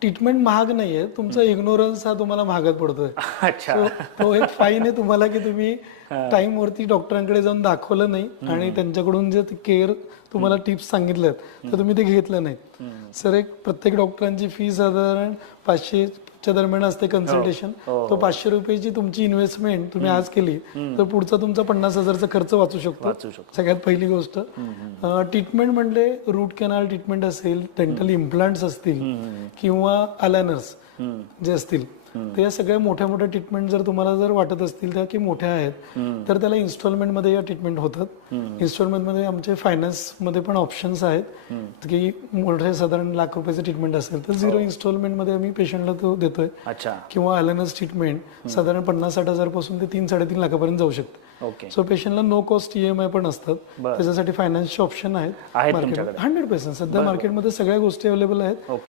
Treatment महाग नाहीये, तुमचा इग्नोरन्स हा तुम्हाला महागात पडतोय. अच्छा. तो एक फाईन आहे तुम्हाला की तुम्ही टाइम वरती डॉक्टरांकडे जाऊन दाखवलं नाही आणि त्यांच्याकडून जे केअर तुम्हाला टिप्स सांगितल्यात तर तुम्ही ते घेतलं नाही. सर एक प्रत्येक डॉक्टरांची फी साधारण 500च्या दरम्यान असते कन्सल्टेशन. तो 500 रुपयाची तुमची इन्व्हेस्टमेंट तुम्ही आज केली तर पुढचा तुमचा 50,000चा खर्च वाचू शकतो. सगळ्यात पहिली गोष्ट. ट्रीटमेंट म्हणजे रूट कॅनल ट्रीटमेंट असेल, डेंटल इम्प्लांट्स असतील किंवा अलायनर्स जे असतील, तर या सगळ्या मोठ्या मोठ्या ट्रीटमेंट जर तुम्हाला जर वाटत असतील त्या की मोठ्या आहेत तर त्याला इन्स्टॉलमेंट मध्ये या ट्रीटमेंट होतात. इन्स्टॉलमेंट मध्ये आमचे फायनान्स मध्ये पण ऑप्शन्स आहेत की मोठे साधारण लाख रुपयाचं ट्रीटमेंट असेल तर 0 इन्स्टॉलमेंट मध्ये आम्ही पेशंटला तो देतोय. किंवा अलायनर्स ट्रीटमेंट साधारण 50-60,000 पासून ते 3-3.5 लाखापर्यंत जाऊ शकते. सो पेशंटला नो कॉस्ट EMI पण असतात. त्याच्यासाठी फायनान्सचे ऑप्शन आहेत. 100% सध्या मार्केटमध्ये सगळ्या गोष्टी अवेलेबल आहेत.